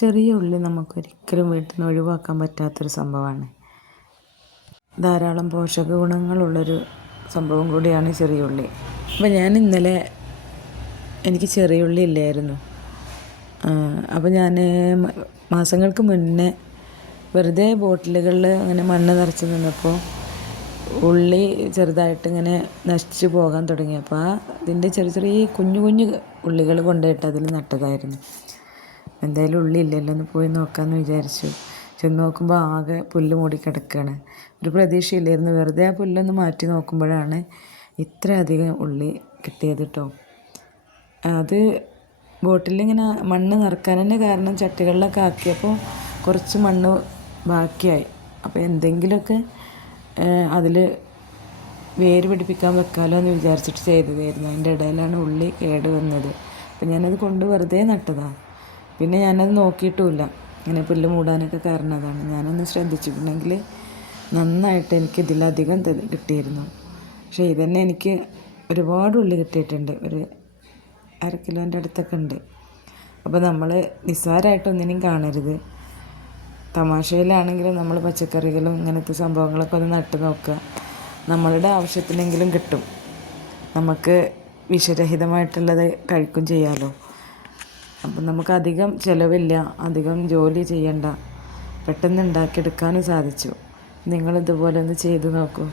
ചെറിയ ഉള്ളി നമുക്കൊരിക്കലും വീട്ടിൽ നിന്ന് ഒഴിവാക്കാൻ പറ്റാത്തൊരു സംഭവമാണ്. ധാരാളം പോഷക ഗുണങ്ങളുള്ളൊരു സംഭവം കൂടിയാണ് ചെറിയ ഉള്ളി. അപ്പോൾ ഞാൻ ഇന്നലെ എനിക്ക് ചെറിയ ഉള്ളി ഇല്ലായിരുന്നു. അപ്പോൾ ഞാൻ മാസങ്ങൾക്ക് മുന്നേ വെറുതെ ബോട്ടിലുകളിൽ അങ്ങനെ മണ്ണ് നിറച്ച് നിന്നപ്പോൾ ഉള്ളി ചെറുതായിട്ടിങ്ങനെ നശിച്ചു പോകാൻ തുടങ്ങി. അപ്പോൾ അതിൻ്റെ ചെറിയ ചെറിയ കുഞ്ഞു കുഞ്ഞു ഉള്ളികൾ കൊണ്ടുപോയിട്ട് അതിൽ നട്ടതായിരുന്നു. എന്തായാലും ഉള്ളി ഇല്ലല്ലോ, ഒന്ന് പോയി നോക്കാമെന്ന് വിചാരിച്ചു. ചെന്ന് നോക്കുമ്പോൾ ആകെ പുല്ല് മൂടി കിടക്കുകയാണ്. ഒരു പ്രതീക്ഷയില്ലായിരുന്നു. വെറുതെ ആ പുല്ലൊന്ന് മാറ്റി നോക്കുമ്പോഴാണ് ഇത്രയധികം ഉള്ളി കിട്ടിയത് കേട്ടോ. അത് ബോട്ടിലിങ്ങനെ മണ്ണ് നിറക്കാൻ തന്നെ കാരണം ചട്ടികളിലൊക്കെ ആക്കിയപ്പോൾ കുറച്ച് മണ്ണ് ബാക്കിയായി. അപ്പോൾ എന്തെങ്കിലുമൊക്കെ അതിൽ വേര് പിടിപ്പിക്കാൻ വെക്കാമല്ലോ എന്ന് വിചാരിച്ചിട്ട് ചെയ്തതായിരുന്നു. അതിൻ്റെ ഇടയിലാണ് ഉള്ളി കേട് വന്നത്. അപ്പോൾ ഞാനത് കൊണ്ട് വെറുതെ നട്ടതാണ്. പിന്നെ ഞാനത് നോക്കിയിട്ടുമില്ല. ഇങ്ങനെ പുല്ല് മൂടാനൊക്കെ കാരണം അതാണ്. ഞാനൊന്ന് ശ്രദ്ധിച്ചിട്ടുണ്ടെങ്കിൽ നന്നായിട്ട് എനിക്ക് ഇതിലധികം കിട്ടിയിരുന്നു. പക്ഷേ ഇതന്നെ എനിക്ക് ഒരുപാട് ഉള്ളി കിട്ടിയിട്ടുണ്ട്. ഒരു 1/2 കിലോൻ്റെ അടുത്തൊക്കെ ഉണ്ട്. അപ്പോൾ നമ്മൾ നിസ്സാരമായിട്ടൊന്നിനും കാണരുത്. തമാശയിലാണെങ്കിലും നമ്മൾ പച്ചക്കറികളും ഇങ്ങനത്തെ സംഭവങ്ങളൊക്കെ ഒന്ന് നട്ട് നോക്കുക. നമ്മളുടെ ആവശ്യത്തിനെങ്കിലും കിട്ടും. നമുക്ക് വിഷരഹിതമായിട്ടുള്ളത് കഴിക്കും ചെയ്യാമല്ലോ. അപ്പം നമുക്ക് അധികം ചിലവില്ല, അധികം ജോലി ചെയ്യണ്ട, പെട്ടെന്ന് ഉണ്ടാക്കിയെടുക്കാനും സാധിച്ചു. നിങ്ങളിതുപോലെ ഒന്ന് ചെയ്ത് നോക്കൂ.